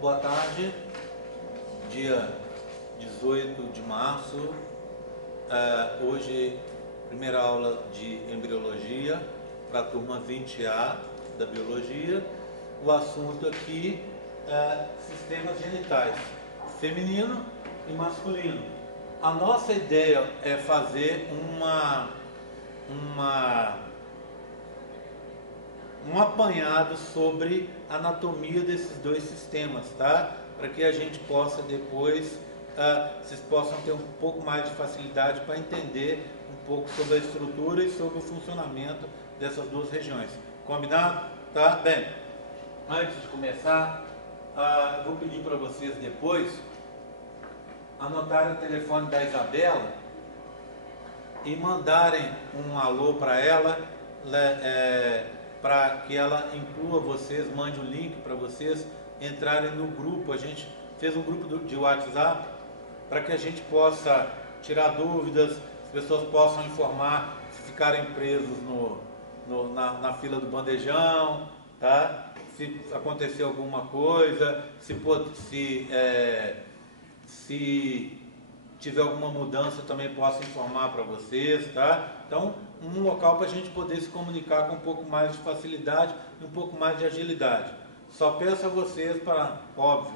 Boa tarde, dia 18 de março, hoje primeira aula de embriologia para a turma 20A da biologia. O assunto aqui é sistemas genitais, feminino e masculino. A nossa ideia é fazer um apanhado sobre a anatomia desses dois sistemas, tá? Para que a gente possa depois, vocês possam ter um pouco mais de facilidade para entender um pouco sobre a estrutura e sobre o funcionamento dessas duas regiões. Combinado? Tá? Bem, antes de começar, eu vou pedir para vocês depois anotarem o telefone da Isabela e mandarem um alô para ela, para que ela inclua vocês, mande o link para vocês entrarem no grupo. A gente fez um grupo de WhatsApp para que a gente possa tirar dúvidas, as pessoas possam informar se ficarem presos na fila do bandejão, tá? Se acontecer alguma coisa, se tiver alguma mudança, também posso informar para vocês, tá? Então, um local para a gente poder se comunicar com um pouco mais de facilidade e um pouco mais de agilidade. Só peço a vocês para, óbvio,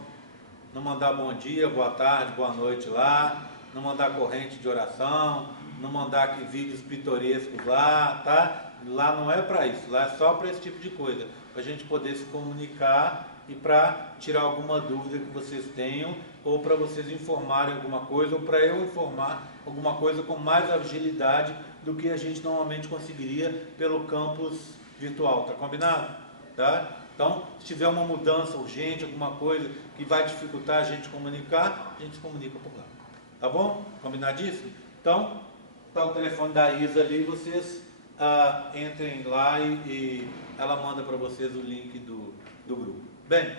não mandar bom dia, boa tarde, boa noite lá, não mandar corrente de oração, não mandar aqui vídeos pitorescos lá, tá? Lá não é para isso, lá é só para esse tipo de coisa, para a gente poder se comunicar e para tirar alguma dúvida que vocês tenham, ou para vocês informarem alguma coisa, ou para eu informar alguma coisa com mais agilidade do que a gente normalmente conseguiria pelo campus virtual, tá combinado? Tá? Então, se tiver uma mudança urgente, alguma coisa que vai dificultar a gente comunicar, a gente se comunica por lá, tá bom? Combinadíssimo? Então, tá o telefone da Isa ali, vocês entrem lá e ela manda para vocês o link do grupo. Bem,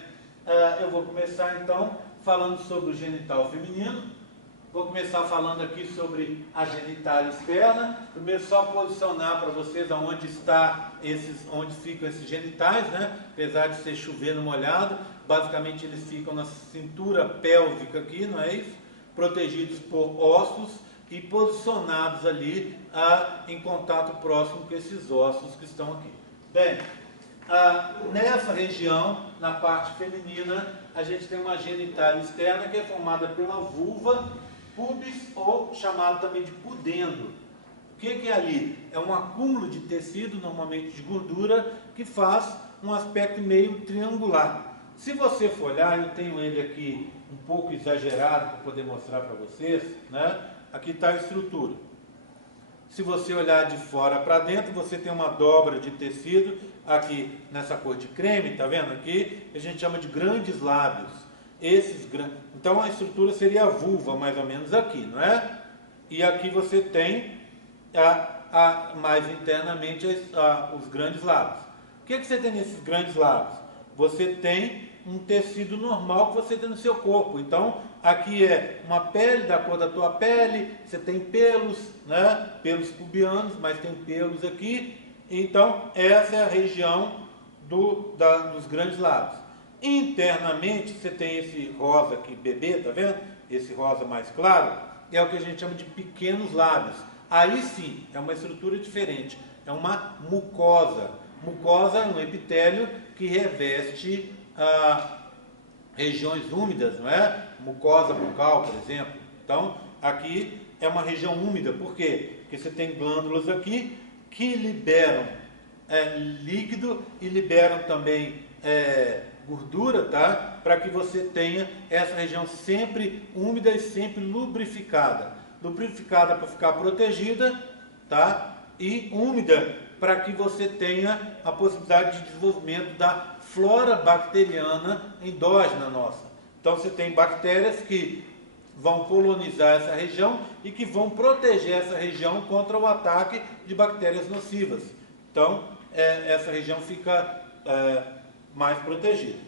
eu vou começar então falando sobre o genital feminino. Vou começar falando aqui sobre a genitália externa. Primeiro só posicionar para vocês onde ficam esses genitais, né? Apesar de ser chovendo molhado, basicamente eles ficam na cintura pélvica aqui, não é isso? Protegidos por ossos e posicionados ali em contato próximo com esses ossos que estão aqui. Bem, nessa região, na parte feminina, a gente tem uma genitália externa que é formada pela vulva, pubis, ou chamado também de pudendo. O que é ali? É um acúmulo de tecido, normalmente de gordura, que faz um aspecto meio triangular. Se você for olhar, eu tenho ele aqui um pouco exagerado para poder mostrar para vocês, né? Aqui está a estrutura. Se você olhar de fora para dentro, você tem uma dobra de tecido aqui nessa cor de creme, tá vendo aqui? A gente chama de grandes lábios. Então a estrutura seria a vulva, mais ou menos aqui, não é? E aqui você tem mais internamente os grandes lábios. O que você tem nesses grandes lábios? Você tem um tecido normal que você tem no seu corpo. Então aqui é uma pele da cor da tua pele, você tem pelos, né? Pelos pubianos, mas tem pelos aqui. Então essa é a região dos grandes lábios. Internamente você tem esse rosa aqui, bebê, tá vendo? Esse rosa mais claro, é o que a gente chama de pequenos lábios. Aí sim, é uma estrutura diferente, é uma mucosa. Mucosa é um epitélio que reveste regiões úmidas, não é? Mucosa bucal, por exemplo. Então, aqui é uma região úmida. Por quê? Porque você tem glândulas aqui que liberam líquido e liberam também gordura, tá? Para que você tenha essa região sempre úmida e sempre lubrificada. Lubrificada para ficar protegida, tá? E úmida para que você tenha a possibilidade de desenvolvimento da flora bacteriana endógena nossa. Então você tem bactérias que vão colonizar essa região e que vão proteger essa região contra o ataque de bactérias nocivas. Então essa região fica mais protegida.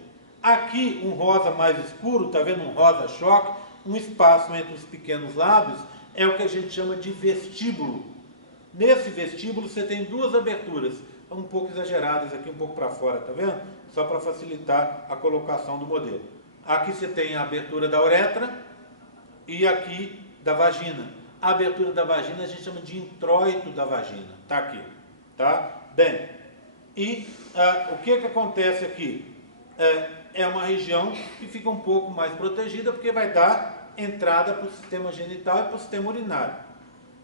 Aqui um rosa mais escuro, tá vendo? Um rosa choque, um espaço entre os pequenos lábios, é o que a gente chama de vestíbulo. Nesse vestíbulo você tem duas aberturas, um pouco exageradas aqui, um pouco para fora, tá vendo? Só para facilitar a colocação do modelo. Aqui você tem a abertura da uretra e aqui da vagina. A abertura da vagina a gente chama de introito da vagina. Tá aqui, tá? Bem, e o que acontece aqui? É uma região que fica um pouco mais protegida porque vai dar entrada para o sistema genital e para o sistema urinário.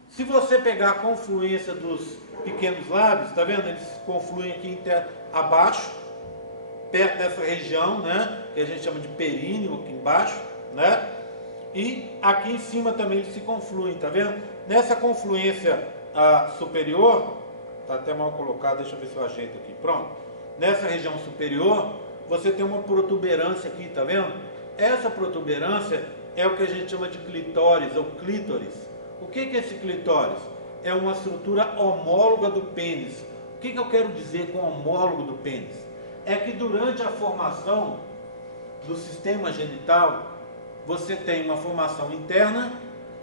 Se você pegar a confluência dos pequenos lábios, tá vendo? Eles confluem aqui abaixo, perto dessa região, né? Que a gente chama de períneo, aqui embaixo, né? E aqui em cima também eles se confluem, tá vendo? Nessa confluência superior, tá até mal colocado, deixa eu ver se eu ajeito aqui, pronto. Nessa região superior, você tem uma protuberância aqui, tá vendo? Essa protuberância é o que a gente chama de clitóris ou clítoris. O que é esse clitóris? É uma estrutura homóloga do pênis. O que eu quero dizer com homólogo do pênis? É que durante a formação do sistema genital, você tem uma formação interna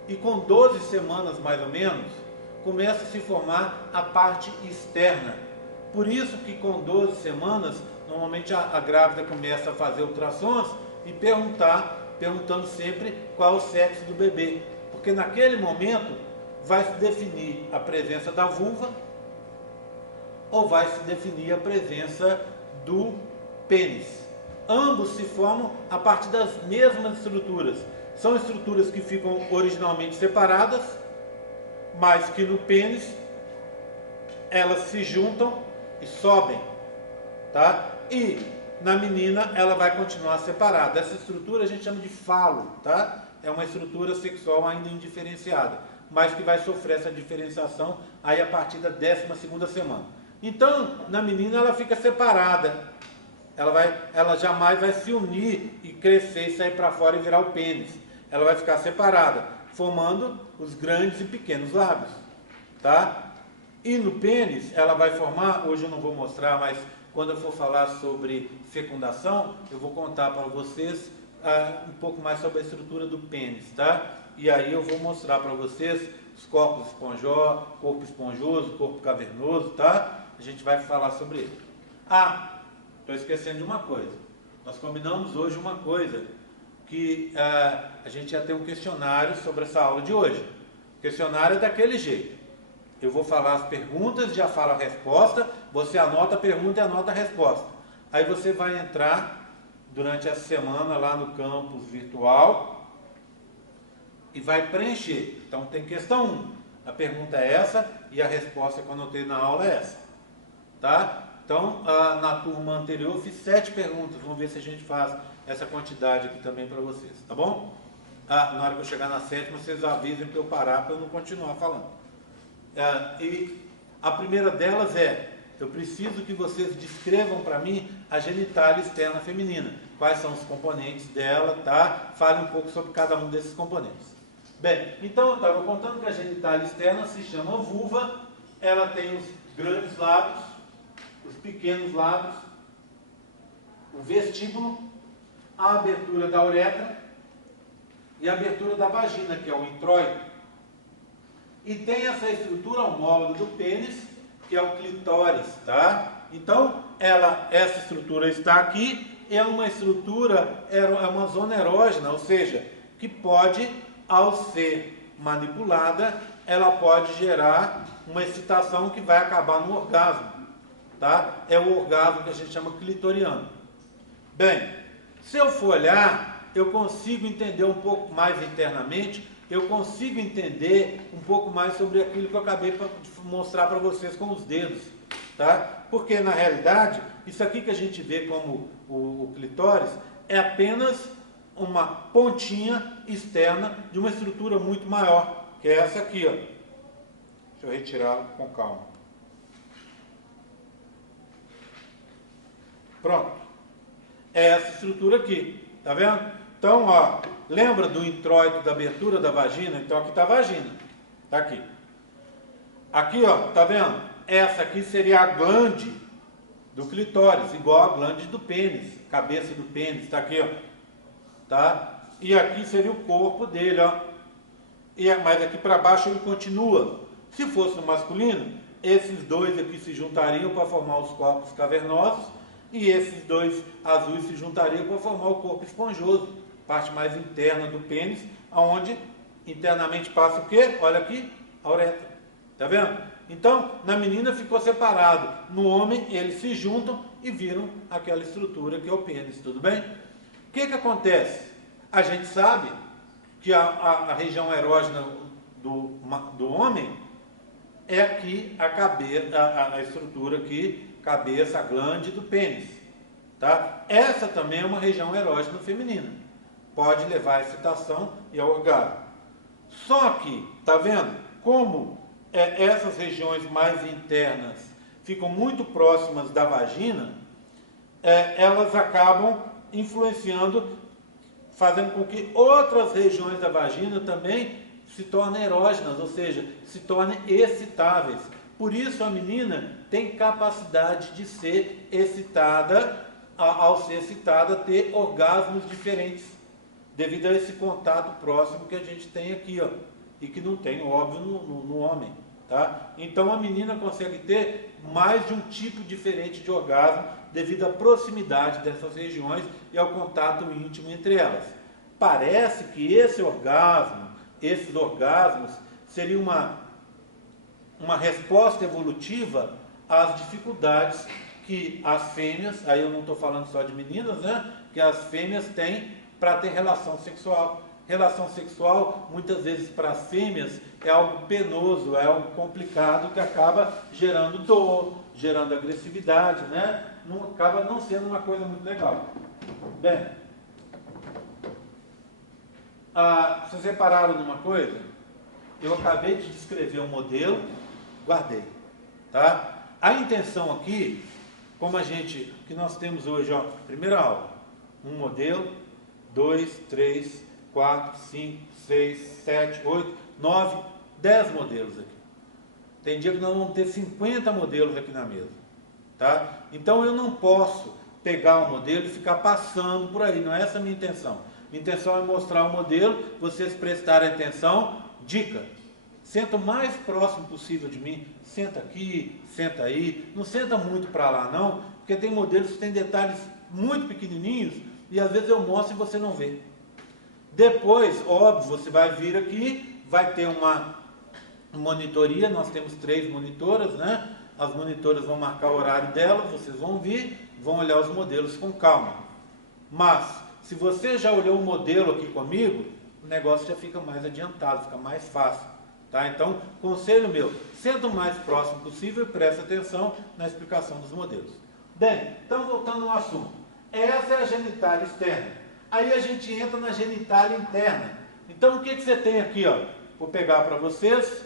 e com 12 semanas mais ou menos, começa a se formar a parte externa. Por isso que com 12 semanas, normalmente a grávida começa a fazer ultrassons e perguntando sempre qual é o sexo do bebê. Porque naquele momento vai se definir a presença da vulva ou vai se definir a presença do pênis. Ambos se formam a partir das mesmas estruturas. São estruturas que ficam originalmente separadas, mas que no pênis elas se juntam e sobem, tá? E na menina ela vai continuar separada. Essa estrutura a gente chama de falo, tá? É uma estrutura sexual ainda indiferenciada, mas que vai sofrer essa diferenciação aí a partir da 12ª semana. Então, na menina ela fica separada. Ela jamais vai se unir e crescer e sair para fora e virar o pênis. Ela vai ficar separada, formando os grandes e pequenos lábios, tá? E no pênis ela vai formar, hoje eu não vou mostrar, mas quando eu for falar sobre fecundação, eu vou contar para vocês um pouco mais sobre a estrutura do pênis, tá? E aí eu vou mostrar para vocês os corpo esponjoso, corpo cavernoso, tá? A gente vai falar sobre ele. Estou esquecendo de uma coisa. Nós combinamos hoje uma coisa, que a gente ia ter um questionário sobre essa aula de hoje. O questionário é daquele jeito. Eu vou falar as perguntas, já falo a resposta, você anota a pergunta e anota a resposta. Aí você vai entrar durante essa semana lá no campus virtual e vai preencher. Então tem questão 1. A pergunta é essa e a resposta que eu anotei na aula é essa. Tá? Então, na turma anterior eu fiz 7 perguntas. Vamos ver se a gente faz essa quantidade aqui também para vocês, tá bom? Na hora que eu chegar na 7ª, vocês avisem para eu parar, para eu não continuar falando. E a primeira delas eu preciso que vocês descrevam para mim a genitália externa feminina. Quais são os componentes dela, tá? Fale um pouco sobre cada um desses componentes. Bem, então eu estava contando que a genitália externa se chama vulva. Ela tem os grandes lábios, os pequenos lábios, o vestíbulo, a abertura da uretra e a abertura da vagina, que é o introito. E tem essa estrutura homóloga do pênis, que é o clitóris, tá? Então, essa estrutura está aqui, é uma estrutura, é uma zona erógena, ou seja, que pode, ao ser manipulada, ela pode gerar uma excitação que vai acabar no orgasmo, tá? É o orgasmo que a gente chama clitoriano. Bem, se eu for olhar, eu consigo entender um pouco mais internamente, eu consigo entender um pouco mais sobre aquilo que eu acabei de mostrar para vocês com os dedos, tá? Porque na realidade, isso aqui que a gente vê como o clitóris é apenas uma pontinha externa de uma estrutura muito maior, que é essa aqui, ó. Deixa eu retirar com calma. Pronto. É essa estrutura aqui, tá vendo? Então, ó, lembra do introito da abertura da vagina? Então aqui está a vagina, tá aqui. Aqui, ó, tá vendo? Essa aqui seria a glande do clitóris, igual a glande do pênis, cabeça do pênis, tá aqui, ó. Tá? E aqui seria o corpo dele, ó. Mas aqui para baixo ele continua. Se fosse no masculino, esses dois aqui se juntariam para formar os corpos cavernosos e esses dois azuis se juntariam para formar o corpo esponjoso, parte mais interna do pênis, onde internamente passa o quê? Olha aqui, a uretra. Tá vendo? Então, na menina ficou separado. No homem, eles se juntam e viram aquela estrutura que é o pênis, tudo bem? O que acontece? A gente sabe que a região erógena do homem é aqui a estrutura aqui, cabeça, a glande do pênis. Tá? Essa também é uma região erógena feminina. Pode levar à excitação e ao orgasmo. Só que, tá vendo? Como essas regiões mais internas ficam muito próximas da vagina, elas acabam influenciando, fazendo com que outras regiões da vagina também se tornem erógenas, ou seja, se tornem excitáveis. Por isso a menina tem capacidade de ser excitada, ao ser excitada, ter orgasmos diferentes, devido a esse contato próximo que a gente tem aqui, ó, e que não tem, óbvio, no homem. Tá? Então a menina consegue ter mais de um tipo diferente de orgasmo devido à proximidade dessas regiões e ao contato íntimo entre elas. Parece que esses orgasmos seriam uma resposta evolutiva às dificuldades que as fêmeas, aí eu não estou falando só de meninas, né? Que as fêmeas têm para ter relação sexual. Relação sexual, muitas vezes para as fêmeas, é algo penoso, é algo complicado que acaba gerando dor, gerando agressividade, né? Acaba não sendo uma coisa muito legal. Bem, vocês repararam numa coisa? Eu acabei de descrever um modelo, guardei, tá? A intenção aqui, que nós temos hoje, ó, primeira aula, um modelo, 2, 3, 4, 5, 6, 7, 8, 9, 10 modelos aqui. Tem dia que nós vamos ter 50 modelos aqui na mesa. Tá? Então eu não posso pegar um modelo e ficar passando por aí, não é essa a minha intenção. Minha intenção é mostrar o modelo, vocês prestarem atenção. Dica: senta o mais próximo possível de mim, senta aqui, senta aí, não senta muito para lá não, porque tem modelos que tem detalhes muito pequenininhos e às vezes eu mostro e você não vê. Depois, óbvio, você vai vir aqui, vai ter uma monitoria, nós temos 3 monitoras, né? As monitoras vão marcar o horário delas, vocês vão vir, vão olhar os modelos com calma. Mas, se você já olhou o modelo aqui comigo, o negócio já fica mais adiantado, fica mais fácil. Tá? Então, conselho meu, senta o mais próximo possível e preste atenção na explicação dos modelos. Bem, então voltando ao assunto. Essa é a genitália externa. Aí a gente entra na genitália interna. Então o que você tem aqui? Ó? Vou pegar para vocês.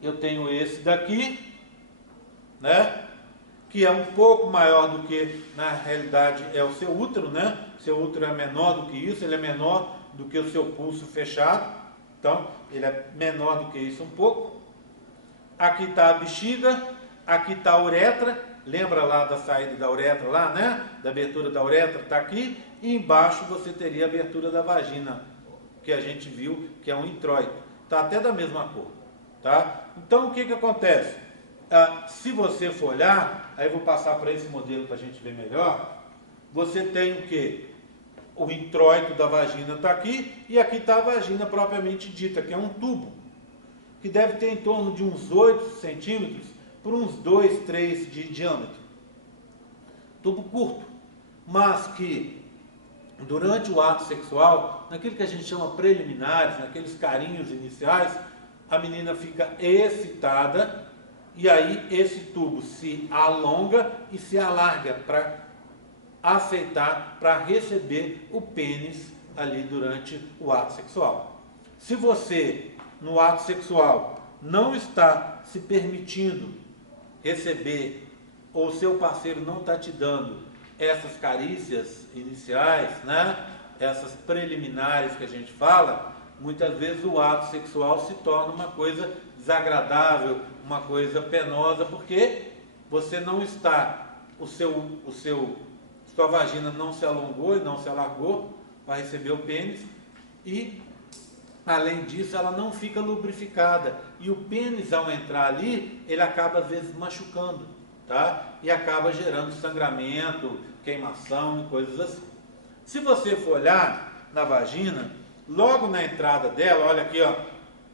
Eu tenho esse daqui, né? Que é um pouco maior do que na realidade é o seu útero, né? O seu útero é menor do que isso, ele é menor do que o seu pulso fechado. Então ele é menor do que isso um pouco. Aqui está a bexiga, aqui está a uretra. Lembra lá da saída da uretra lá, né? Da abertura da uretra, está aqui. E embaixo você teria a abertura da vagina, que a gente viu que é um introito. Está até da mesma cor, tá? Então o que acontece? Se você for olhar, aí eu vou passar para esse modelo para a gente ver melhor. Você tem o que? O introito da vagina está aqui e aqui está a vagina propriamente dita, que é um tubo, que deve ter em torno de uns 8 centímetros por uns 2, 3 de diâmetro. Tubo curto, mas que durante o ato sexual, naquilo que a gente chama preliminares, naqueles carinhos iniciais, a menina fica excitada e aí esse tubo se alonga e se alarga para aceitar, para receber o pênis ali durante o ato sexual. Se você, no ato sexual, não está se permitindo receber, ou seu parceiro não está te dando essas carícias iniciais, né? Essas preliminares que a gente fala, muitas vezes o ato sexual se torna uma coisa desagradável, uma coisa penosa, porque você não está, sua vagina não se alongou e não se alargou para receber o pênis, e além disso ela não fica lubrificada, e o pênis ao entrar ali, ele acaba às vezes machucando, tá? E acaba gerando sangramento, queimação e coisas assim. Se você for olhar na vagina, logo na entrada dela, olha aqui, ó,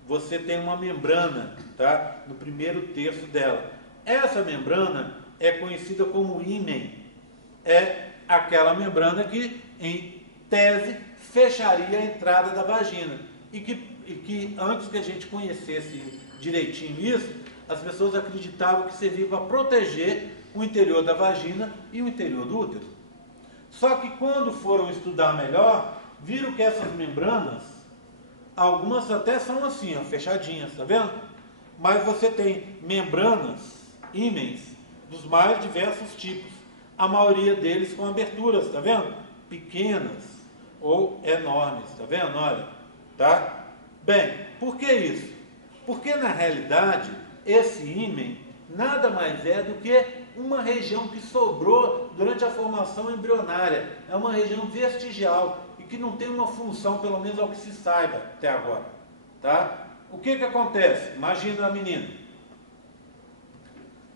você tem uma membrana, tá? No primeiro terço dela. Essa membrana é conhecida como ímen. É aquela membrana que, em tese, fecharia a entrada da vagina. E que antes que a gente conhecesse direitinho isso, as pessoas acreditavam que servia para proteger o interior da vagina e o interior do útero. Só que quando foram estudar melhor, viram que essas membranas, algumas até são assim, ó, fechadinhas, tá vendo? Mas você tem membranas, ímens, dos mais diversos tipos. A maioria deles com aberturas, tá vendo? Pequenas ou enormes, tá vendo? Olha, tá? Bem, por que isso? Porque na realidade, esse ímen nada mais é do que uma região que sobrou durante a formação embrionária. É uma região vestigial e que não tem uma função, pelo menos ao que se saiba até agora. Tá? O que acontece? Imagina a menina.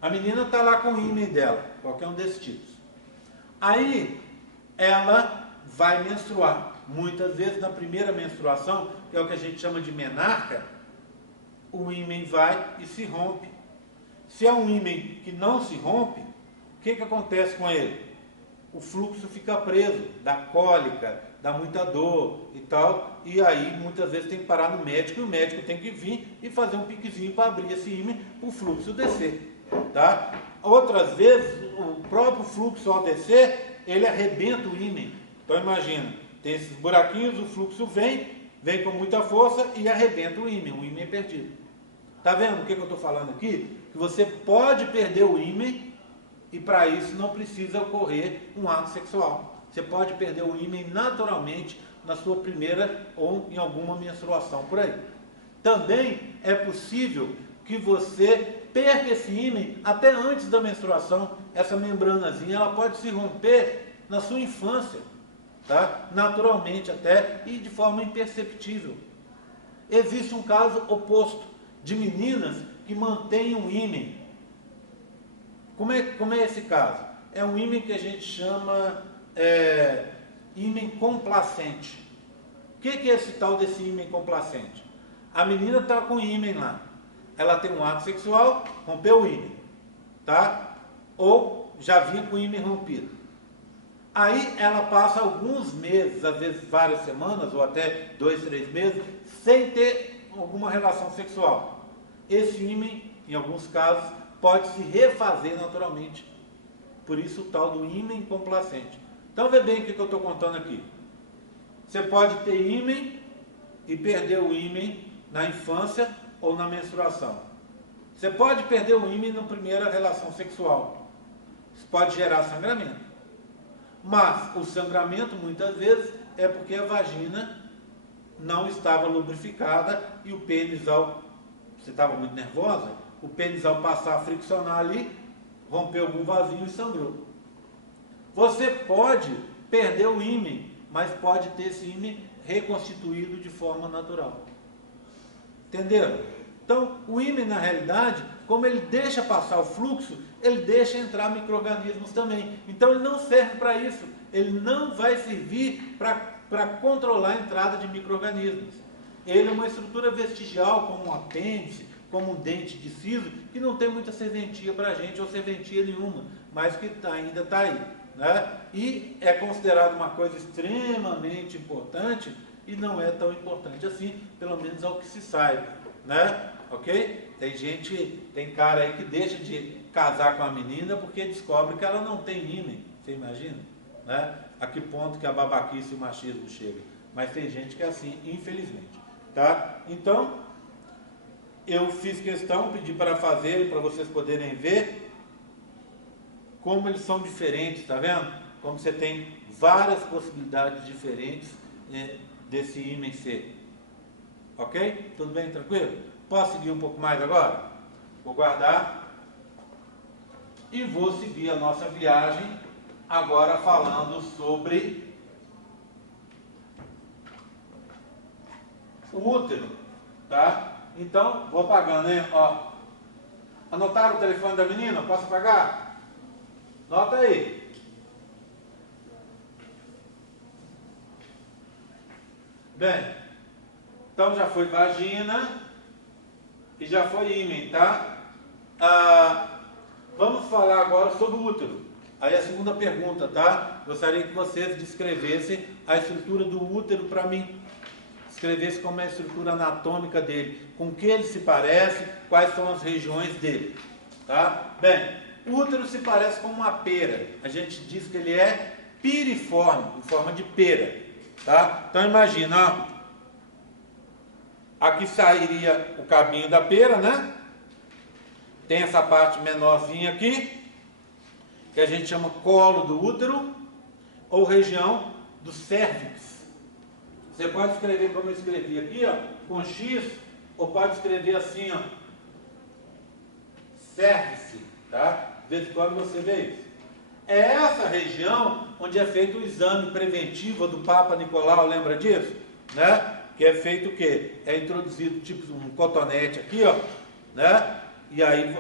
A menina está lá com o ímen dela, qualquer um desses tipos. Aí, ela vai menstruar. Muitas vezes, na primeira menstruação, que é o que a gente chama de menarca, o ímen vai e se rompe. Se é um ímen que não se rompe, o que acontece com ele? O fluxo fica preso, dá cólica, dá muita dor e tal, e aí muitas vezes tem que parar no médico, e o médico tem que vir e fazer um piquezinho para abrir esse ímen para o fluxo descer. Tá? Outras vezes, o próprio fluxo ao descer, ele arrebenta o ímen. Então imagina, tem esses buraquinhos, o fluxo vem com muita força e arrebenta o ímen é perdido. Tá vendo o que eu estou falando aqui? Que você pode perder o ímen e para isso não precisa ocorrer um ato sexual. Você pode perder o ímen naturalmente na sua primeira ou em alguma menstruação por aí. Também é possível que você perca esse ímen até antes da menstruação. Essa membranazinha ela pode se romper na sua infância, tá? Naturalmente até e de forma imperceptível. Existe um caso oposto de meninas que mantêm um ímen. Como é esse caso? É um ímen que a gente chama ímen complacente. O que é esse tal desse ímen complacente? A menina está com o ímen lá. Ela tem um ato sexual, rompeu o ímen, tá? Ou já vinha com o ímen rompido. Aí ela passa alguns meses, às vezes várias semanas, ou até 2, 3 meses, sem ter alguma relação sexual. Esse ímen, em alguns casos, pode se refazer naturalmente. Por isso o tal do ímen complacente. Então vê bem o que eu estou contando aqui. Você pode ter ímen e perder o ímen na infância ou na menstruação. Você pode perder o ímen na primeira relação sexual. Isso pode gerar sangramento. Mas o sangramento, muitas vezes, é porque a vagina não estava lubrificada e o pênis, você estava muito nervosa, o pênis ao passar a friccionar ali, rompeu algum vazio e sangrou. Você pode perder o ímen, mas pode ter esse ímen reconstituído de forma natural. Entenderam? Então, o ímen, na realidade, como ele deixa passar o fluxo, ele deixa entrar micro-organismos também. Então, ele não serve para isso. Ele não vai servir para controlar a entrada de micro-organismos. Ele é uma estrutura vestigial, como um apêndice, como um dente de siso, que não tem muita serventia para a gente, ou serventia nenhuma, mas que ainda está aí. Né? E é considerado uma coisa extremamente importante, e não é tão importante assim, pelo menos ao que se saiba, né? Ok? Tem cara aí que deixa de casar com a menina porque descobre que ela não tem ímen, você imagina? Né? A que ponto que a babaquice e o machismo chega? Mas tem gente que é assim, infelizmente, tá? Então, eu fiz questão, pedi para fazer, para vocês poderem ver como eles são diferentes, tá vendo? Como você tem várias possibilidades diferentes desse ímen ser. Ok? Tudo bem? Tranquilo? Posso seguir um pouco mais agora? Vou guardar e vou seguir a nossa viagem agora falando sobre o útero, tá? Então, vou apagando, hein? Ó. Anotaram o telefone da menina? Posso apagar? Nota aí. Bem, então já foi vagina e já foi ímen, tá? Vamos falar agora sobre o útero. Aí a segunda pergunta, tá? Gostaria que vocês descrevessem a estrutura do útero para mim. Descrevessem como é a estrutura anatômica dele, com que ele se parece, quais são as regiões dele, tá? Bem, o útero se parece com uma pera. A gente diz que ele é piriforme, em forma de pera, tá? Então imagina, ó. Aqui sairia o cabinho da pera, né? Tem essa parte menorzinha aqui, que a gente chama colo do útero, ou região do cérvix. Você pode escrever como eu escrevi aqui, ó, com X, ou pode escrever assim, ó, cérvix, tá? De vez em quando você vê isso. É essa região onde é feito o exame preventivo do Papa Nicolau, lembra disso? Né? Que é feito o quê? É introduzido tipo um cotonete aqui, ó, né? E aí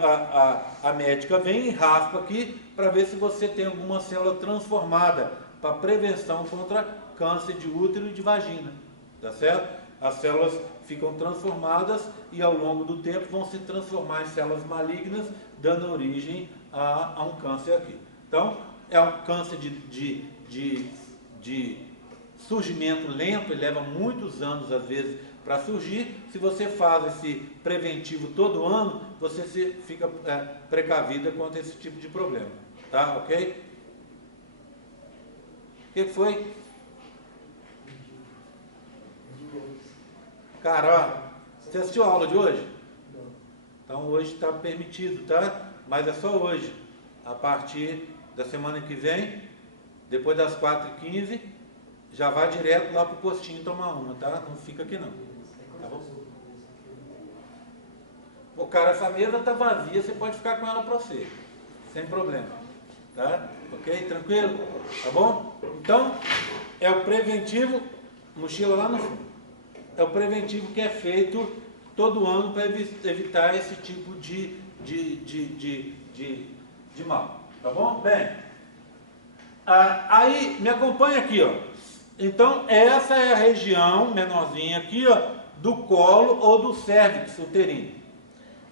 a médica vem e raspa aqui para ver se você tem alguma célula transformada para prevenção contra câncer de útero e de vagina, tá certo? As células ficam transformadas e ao longo do tempo vão se transformar em células malignas, dando origem a um câncer aqui. Então, é um câncer de surgimento lento, ele leva muitos anos às vezes para surgir. Se você faz esse preventivo todo ano, você fica precavida contra esse tipo de problema, tá? Ok? O que foi? Cara, ó, você assistiu a aula de hoje? Não. Então hoje está permitido, tá? Mas é só hoje. A partir da semana que vem, depois das 4h15, já vai direto lá pro postinho tomar uma, tá? Não fica aqui não. Tá bom? Pô, cara, essa mesa tá vazia, você pode ficar com ela para você. Sem problema. Tá? Ok? Tranquilo? Tá bom? Então, é o preventivo, mochila lá no fundo. É o preventivo que é feito todo ano para evitar esse tipo de mal. Tá bom? Bem, aí me acompanha aqui, ó. Então, essa é a região menorzinha aqui, ó, do colo ou do cérvix uterino.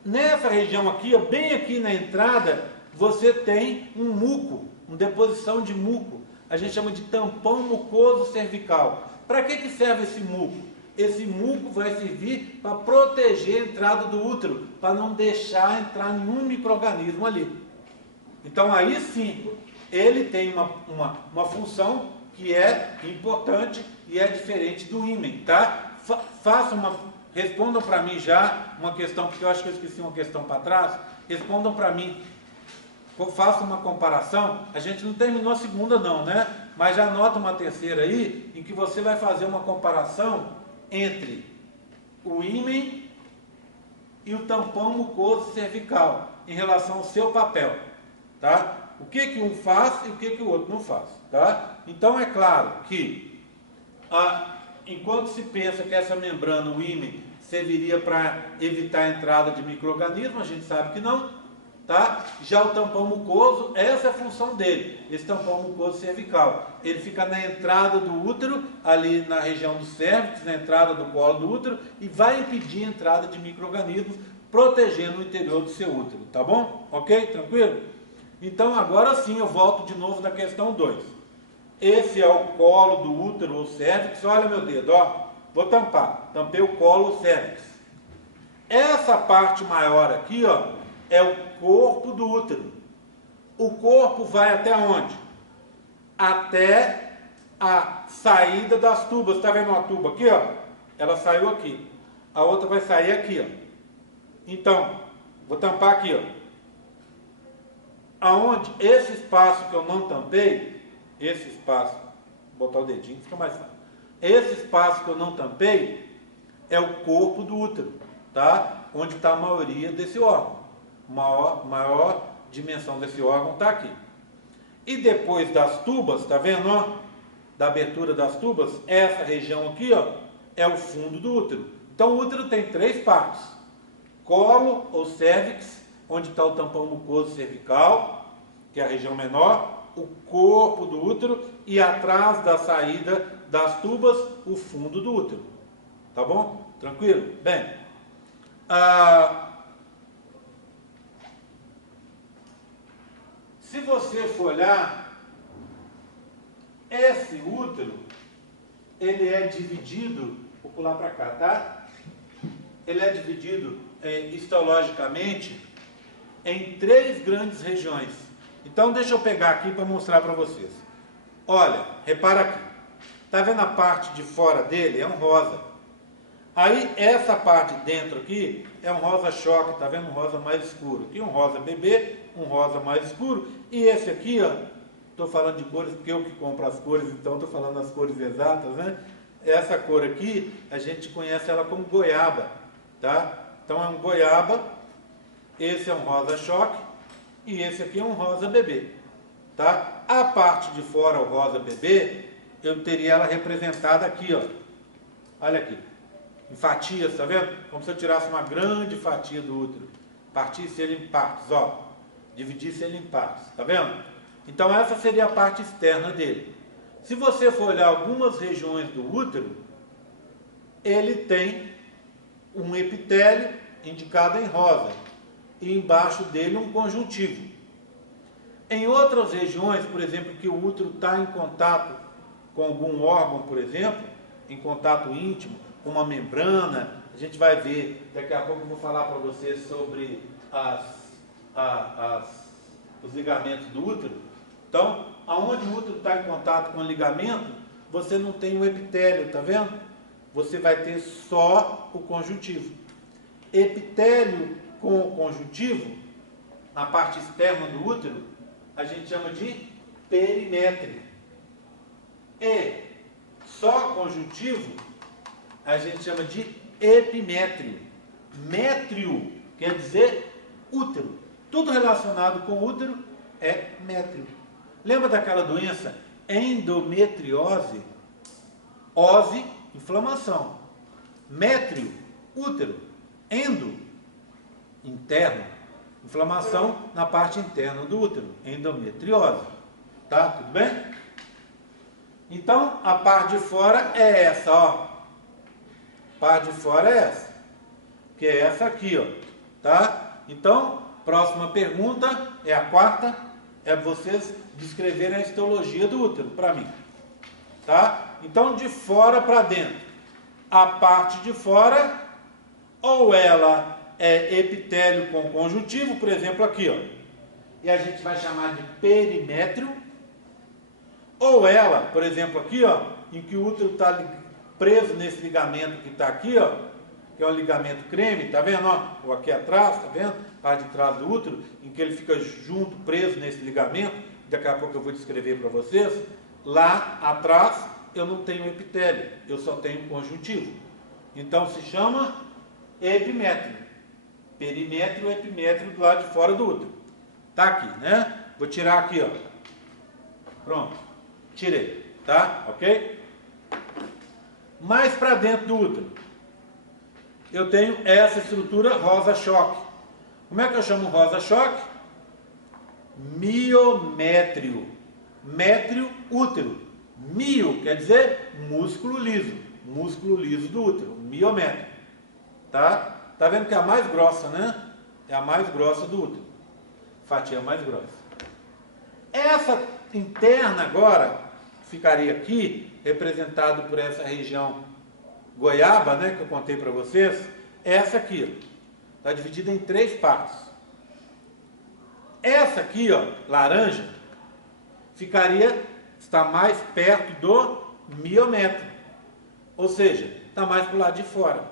Nessa região aqui, ó, bem aqui na entrada, você tem um muco, uma deposição de muco. A gente chama de tampão mucoso cervical. Para que serve esse muco? Esse muco vai servir para proteger a entrada do útero, para não deixar entrar nenhum micro-organismo ali. Então aí sim, ele tem uma função que é importante e é diferente do ímen, tá? Respondam para mim já uma questão, porque eu acho que eu esqueci uma questão para trás. Respondam para mim, façam uma comparação. A gente não terminou a segunda não, né? Mas já anota uma terceira aí, em que você vai fazer uma comparação entre o ímen e o tampão mucoso cervical em relação ao seu papel, tá? O que um faz e o que o outro não faz, tá? Então é claro que enquanto se pensa que essa membrana, o ímen, serviria para evitar a entrada de micro-organismos, a gente sabe que não, tá? Já o tampão mucoso, essa é a função dele, esse tampão mucoso cervical. Ele fica na entrada do útero, ali na região do cérvix, na entrada do colo do útero, e vai impedir a entrada de micro-organismos, protegendo o interior do seu útero, tá bom? Ok? Tranquilo? Então agora sim eu volto de novo na questão 2. Esse é o colo do útero ou cérvix. Olha meu dedo, ó. Vou tampar. Tampei o colo ou cérvix. Essa parte maior aqui, ó, é o corpo do útero. O corpo vai até onde? Até a saída das tubas. Está vendo uma tuba aqui, ó? Ela saiu aqui. A outra vai sair aqui, ó. Então, vou tampar aqui, ó. Aonde esse espaço que eu não tampei, esse espaço, vou botar o dedinho, fica mais fácil. Esse espaço que eu não tampei é o corpo do útero, tá? Onde está a maioria desse órgão. Maior dimensão desse órgão está aqui. E depois das tubas, tá vendo, ó? Da abertura das tubas, essa região aqui, ó, é o fundo do útero. Então o útero tem 3 partes: colo ou cérvix, onde está o tampão mucoso cervical, que é a região menor, o corpo do útero e atrás da saída das tubas, o fundo do útero. Tá bom? Tranquilo? Bem, se você for olhar, esse útero, ele é dividido, vou pular para cá, tá? Ele é dividido histologicamente em 3 grandes regiões. Então, deixa eu pegar aqui para mostrar para vocês. Olha, repara aqui. Tá vendo a parte de fora dele? É um rosa. Aí, essa parte dentro aqui é um rosa choque, tá vendo? Um rosa mais escuro. Aqui um rosa bebê, um rosa mais escuro. E esse aqui, ó, estou falando de cores porque eu que compro as cores, então estou falando as cores exatas, né? Essa cor aqui, a gente conhece ela como goiaba, tá? Então é um goiaba, esse é um rosa choque e esse aqui é um rosa bebê, tá? A parte de fora, o rosa bebê, eu teria ela representada aqui, ó. Olha aqui, em fatias, tá vendo? Como se eu tirasse uma grande fatia do útero, partisse ele em partes, ó, dividisse ele em partes, tá vendo? Então essa seria a parte externa dele. Se você for olhar algumas regiões do útero, ele tem um epitélio indicado em rosa e embaixo dele um conjuntivo. Em outras regiões, por exemplo, que o útero está em contato com algum órgão, por exemplo, em contato íntimo, com uma membrana, a gente vai ver, daqui a pouco eu vou falar para vocês sobre os ligamentos do útero. Então, aonde o útero está em contato com o ligamento, você não tem o epitélio, tá vendo? Você vai ter só o conjuntivo. Epitélio com o conjuntivo, na parte externa do útero, a gente chama de perimétrio. E só conjuntivo, a gente chama de epimétrio. Métrio quer dizer útero. Tudo relacionado com útero é métrio. Lembra daquela doença endometriose? Ose, inflamação. Métrio, útero. Endo, interno. Inflamação na parte interna do útero. Endometriose. Tá? Tudo bem? Então, a parte de fora é essa, ó. A parte de fora é essa. Que é essa aqui, ó. Tá? Então, próxima pergunta é a quarta. É vocês descreverem a histologia do útero para mim, tá? Então, de fora para dentro, a parte de fora, ou ela é epitélio com conjuntivo, por exemplo, aqui, ó, e a gente vai chamar de perimétrio, ou ela, por exemplo, aqui, ó, em que o útero está preso nesse ligamento que está aqui, ó, que é um ligamento creme, tá vendo, ó? Ou aqui atrás, tá vendo? Parte de trás do útero, em que ele fica junto, preso nesse ligamento, daqui a pouco eu vou descrever para vocês. Lá atrás eu não tenho epitélio, eu só tenho conjuntivo. Então se chama epimétrio. Perimétrio, epimétrio do lado de fora do útero. Tá aqui, né? Vou tirar aqui, ó. Pronto. Tirei, tá? Ok? Mais para dentro do útero, eu tenho essa estrutura rosa-choque. Como é que eu chamo rosa-choque? Miométrio. Métrio, útero. Mio quer dizer músculo liso. Músculo liso do útero. Miométrio. Tá? Tá vendo que é a mais grossa, né? É a mais grossa do útero. Fatia mais grossa. Essa interna agora, ficaria aqui, representado por essa região goiaba, né, que eu contei para vocês, essa aqui, está dividida em 3 partes. Essa aqui, ó, laranja, está mais perto do miométrio, ou seja, está mais para o lado de fora,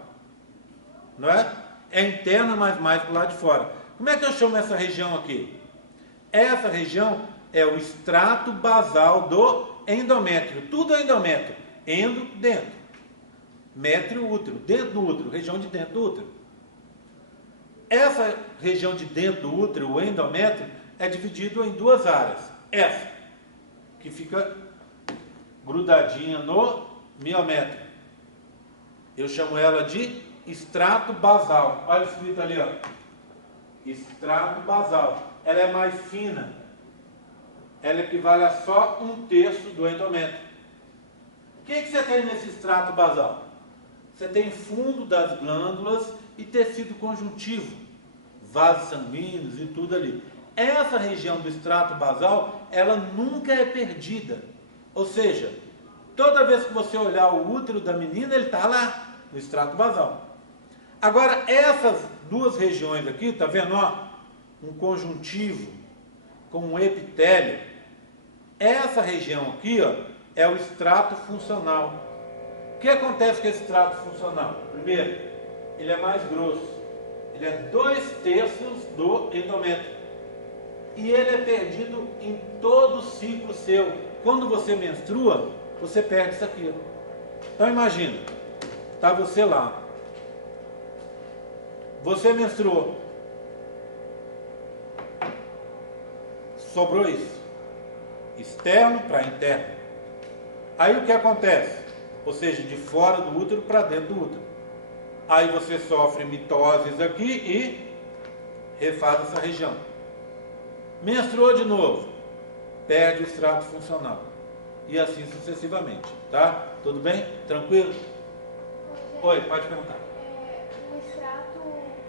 não é? É interna, mas mais para o lado de fora. Como é que eu chamo essa região aqui? Essa região é o extrato basal do endométrio, tudo é endométrio, endo, dentro. Métrio, útero, dentro do útero, região de dentro do útero. Essa região de dentro do útero, o endométrio, é dividido em 2 áreas. Essa, que fica grudadinha no miométrio. Eu chamo ela de extrato basal. Olha escrito ali, ó. Extrato basal. Ela é mais fina. ela equivale a só 1/3 do endomento. O que você tem nesse extrato basal? Você tem fundo das glândulas e tecido conjuntivo, vasos sanguíneos e tudo ali. Essa região do extrato basal, ela nunca é perdida. Ou seja, toda vez que você olhar o útero da menina, ele está lá, no extrato basal. Agora, essas duas regiões aqui, tá vendo? Ó, um conjuntivo com um epitélio. Essa região aqui, ó, é o extrato funcional. O que acontece com esse extrato funcional? Primeiro, ele é mais grosso. Ele é 2/3 do endomento. E ele é perdido em todo o ciclo seu. Quando você menstrua, você perde isso aqui. Então imagina, tá você lá. Você menstruou. Sobrou isso. Externo para interno. Aí o que acontece? Ou seja, de fora do útero para dentro do útero. Aí você sofre mitoses aqui e refaz essa região. Menstruou de novo, perde o extrato funcional. E assim sucessivamente, tá? Tudo bem? Tranquilo? Oi, pode perguntar. O extrato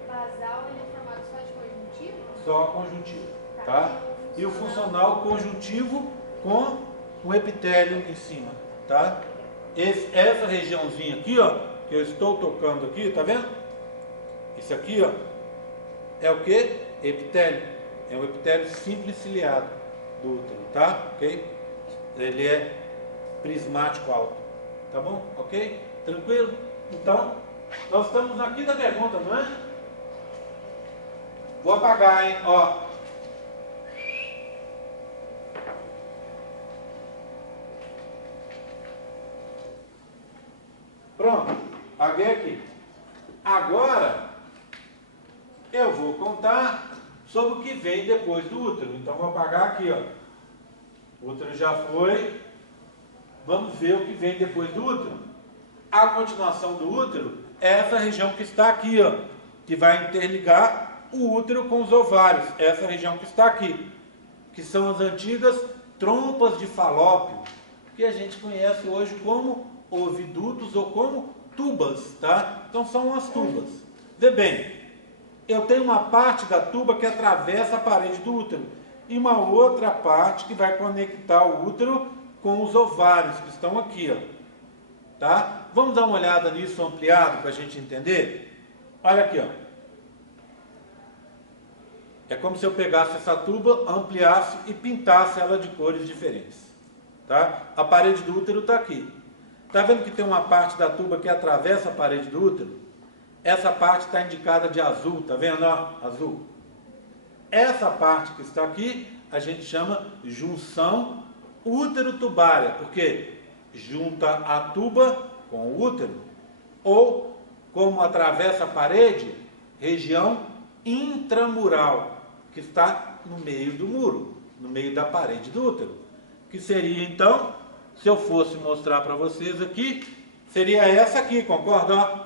basal ele é formado só de conjuntivo? Só conjuntivo, tá? E o funcional conjuntivo com o epitélio em cima, tá? Essa regiãozinha aqui, ó, que eu estou tocando aqui, tá vendo? Isso aqui, ó, é o que? Epitélio. É um epitélio simples ciliado do útero, tá? Ok? Ele é prismático alto, tá bom? Ok? Tranquilo? Então, nós estamos na quinta pergunta, não é? Vou apagar, hein? Ó. Pronto, apaguei aqui. Agora, eu vou contar sobre o que vem depois do útero. Então, vou apagar aqui, ó. O útero já foi. Vamos ver o que vem depois do útero. A continuação do útero é essa região que está aqui, ó, que vai interligar o útero com os ovários. Essa região que está aqui, que são as antigas trompas de Falópio, que a gente conhece hoje como ovidutos ou como tubas, tá? Então são as tubas. Vê bem, eu tenho uma parte da tuba que atravessa a parede do útero e uma outra parte que vai conectar o útero com os ovários que estão aqui, ó, tá? Vamos dar uma olhada nisso ampliado para a gente entender? Olha aqui, ó. É como se eu pegasse essa tuba, ampliasse e pintasse ela de cores diferentes, tá? A parede do útero está aqui. Tá vendo que tem uma parte da tuba que atravessa a parede do útero? Essa parte está indicada de azul, tá vendo? Ó, azul. Essa parte que está aqui, a gente chama junção útero-tubária, porque junta a tuba com o útero, ou, como atravessa a parede, região intramural, que está no meio do muro, no meio da parede do útero, que seria, então, se eu fosse mostrar para vocês aqui, seria essa aqui, concorda?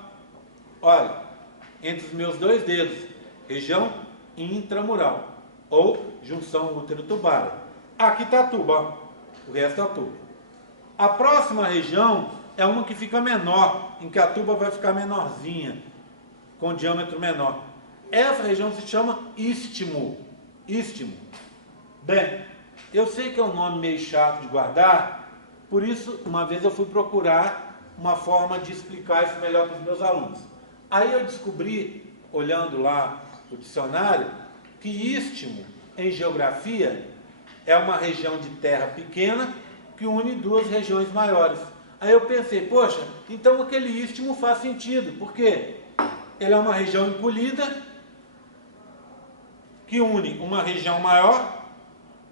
Olha, entre os meus dois dedos, região intramural, ou junção útero-tubária. Aqui está a tuba, ó, o resto é a tuba. A próxima região é uma que fica menor, em que a tuba vai ficar menorzinha, com diâmetro menor. Essa região se chama istmo. Istmo. Bem, eu sei que é um nome meio chato de guardar, por isso, uma vez eu fui procurar uma forma de explicar isso melhor para os meus alunos. Aí eu descobri, olhando lá o dicionário, que istmo, em geografia, é uma região de terra pequena que une duas regiões maiores. Aí eu pensei, poxa, então aquele istmo faz sentido, porque ele é uma região encolhida que une uma região maior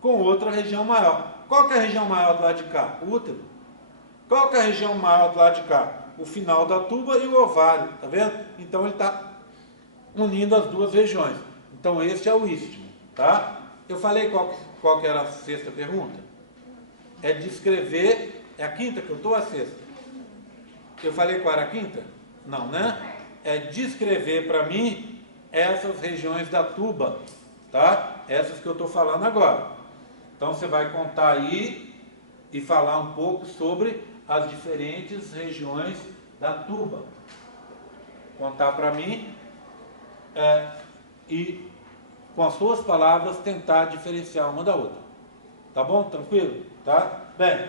com outra região maior. Qual que é a região maior do lado de cá? O útero. Qual que é a região maior do lado de cá? O final da tuba e o ovário, tá vendo? Então ele está unindo as duas regiões. Então este é o istmo, tá? Eu falei qual que era a sexta pergunta? É descrever, é a quinta que eu estou, a sexta? Eu falei qual era a quinta? Não, né? É descrever para mim essas regiões da tuba, tá? Essas que eu estou falando agora. Então você vai contar aí e falar um pouco sobre as diferentes regiões da tuba. Contar para mim e com as suas palavras tentar diferenciar uma da outra. Tá bom? Tranquilo? Tá? Bem,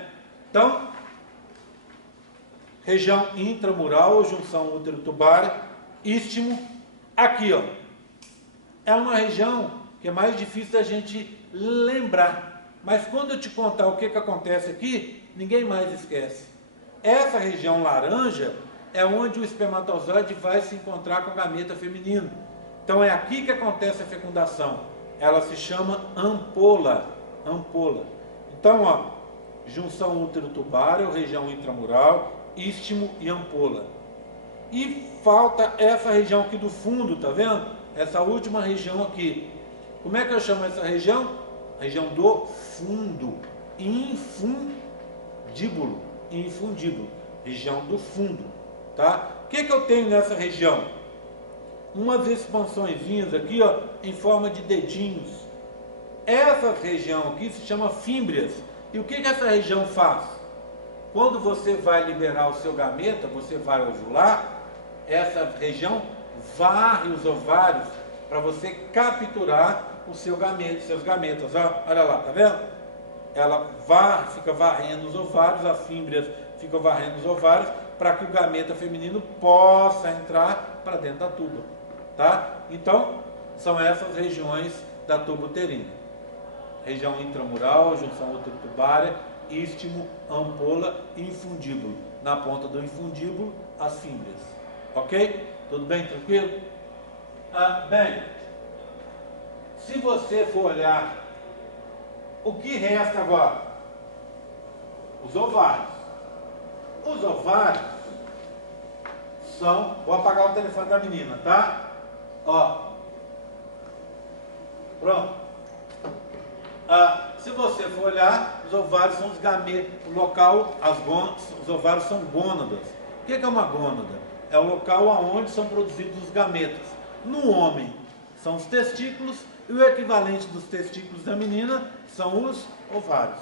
então, região intramural ou junção útero-tubária, istmo, aqui ó, é uma região que é mais difícil da gente lembrar, mas quando eu te contar o que acontece aqui, ninguém mais esquece. Essa região laranja é onde o espermatozoide vai se encontrar com a gameta feminino. Então é aqui que acontece a fecundação. Ela se chama ampola. Ampola. Então, ó, junção útero-tubária, região intramural, istmo e ampola. E falta essa região aqui do fundo, tá vendo? Essa última região aqui. Como é que eu chamo essa região? Região do fundo. Infundíbulo. Infundíbulo. Região do fundo. Tá? O que eu tenho nessa região? Umas expansõezinhas aqui, ó, em forma de dedinhos. Essa região aqui se chama fímbrias. E o que essa região faz? Quando você vai liberar o seu gameta, você vai ovular, essa região varre os ovários para você capturar o seu gameta, seus gametas. Ó, olha lá, tá vendo? Ela fica varrendo os ovários, as fímbrias ficam varrendo os ovários para que o gameta feminino possa entrar para dentro da tuba. Tá? Então, são essas regiões da tuba uterina. Região intramural, junção útero-tubária, istmo, ampola e infundíbulo. Na ponta do infundíbulo, as fímbrias. Ok? Tudo bem? Tranquilo? Bem, se você for olhar, o que resta agora? Os ovários. Os ovários são... Vou apagar o telefone da menina, tá? Ó. Pronto. Se você for olhar, os ovários são os gametas, o local, os ovários são gônadas. O que é uma gônada? É o local onde são produzidos os gametas. No homem, são os testículos, e o equivalente dos testículos da menina são os ovários.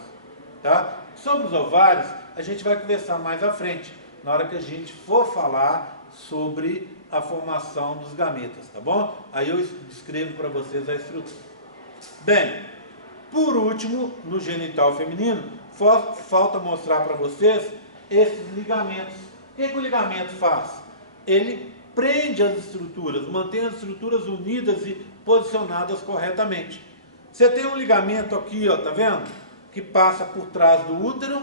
Tá? Sobre os ovários, a gente vai conversar mais à frente, na hora que a gente for falar sobre a formação dos gametas, tá bom? Aí eu descrevo para vocês a estrutura. Bem, por último, no genital feminino, falta mostrar para vocês esses ligamentos. O que o ligamento faz? Ele prende as estruturas, mantém as estruturas unidas e posicionadas corretamente. Você tem um ligamento aqui, ó, tá vendo? Que passa por trás do útero,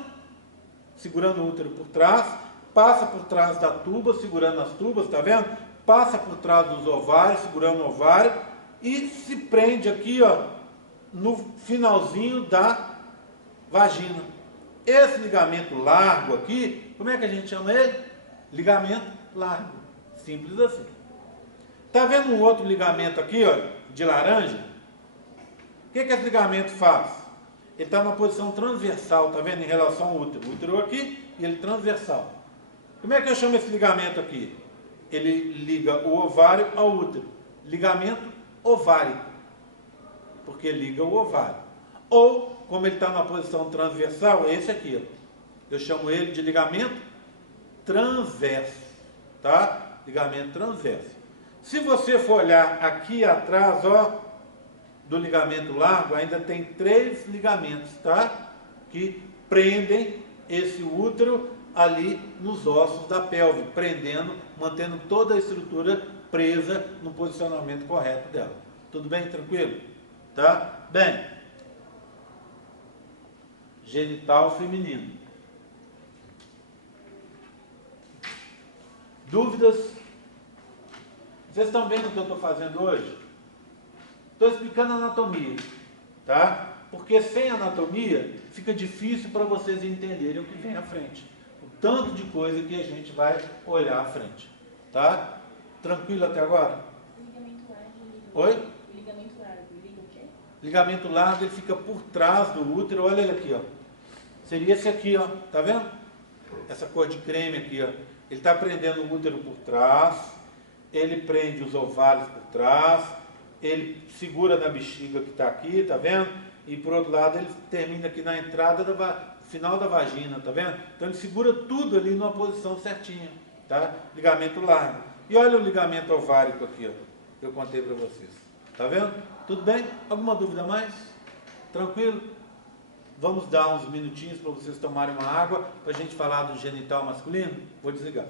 segurando o útero por trás, passa por trás da tuba, segurando as tubas, tá vendo? Passa por trás dos ovários, segurando o ovário, e se prende aqui, ó, no finalzinho da vagina. Esse ligamento largo aqui, como é que a gente chama ele? Ligamento largo. Simples assim. Tá vendo um outro ligamento aqui, ó, de laranja? O que esse ligamento faz? Ele está numa posição transversal, tá vendo? Em relação ao útero. O útero aqui e ele transversal. Como é que eu chamo esse ligamento aqui? Ele liga o ovário ao útero. Ligamento ovárico. Porque liga o ovário. Ou, como ele está numa posição transversal, é esse aqui, ó. Eu chamo ele de ligamento transverso. Tá? Ligamento transverso. Se você for olhar aqui atrás, ó, do ligamento largo, ainda tem 3 ligamentos, tá? Que prendem esse útero ali nos ossos da pelve, prendendo, mantendo toda a estrutura presa no posicionamento correto dela. Tudo bem? Tranquilo? Tá? Bem, genital feminino. Dúvidas? Vocês estão vendo o que eu estou fazendo hoje? Estou explicando anatomia, tá? Porque sem anatomia fica difícil para vocês entenderem o que vem à frente. O tanto de coisa que a gente vai olhar à frente, tá? Tranquilo até agora? Ligamento largo. Oi? Ligamento largo. Liga o quê? Ligamento largo, ele fica por trás do útero. Olha ele aqui, ó. Seria esse aqui, ó. Tá vendo? Essa cor de creme aqui, ó. Ele está prendendo o útero por trás. Ele prende os ovários por trás. Ele segura na bexiga que está aqui, tá vendo? e por outro lado ele termina aqui na entrada final da vagina, tá vendo? Então ele segura tudo ali numa posição certinha, tá? Ligamento largo. E olha o ligamento ovárico aqui, ó, que eu contei para vocês. Tá vendo? Tudo bem? Alguma dúvida a mais? Tranquilo? Vamos dar uns minutinhos para vocês tomarem uma água para a gente falar do genital masculino? Vou desligar.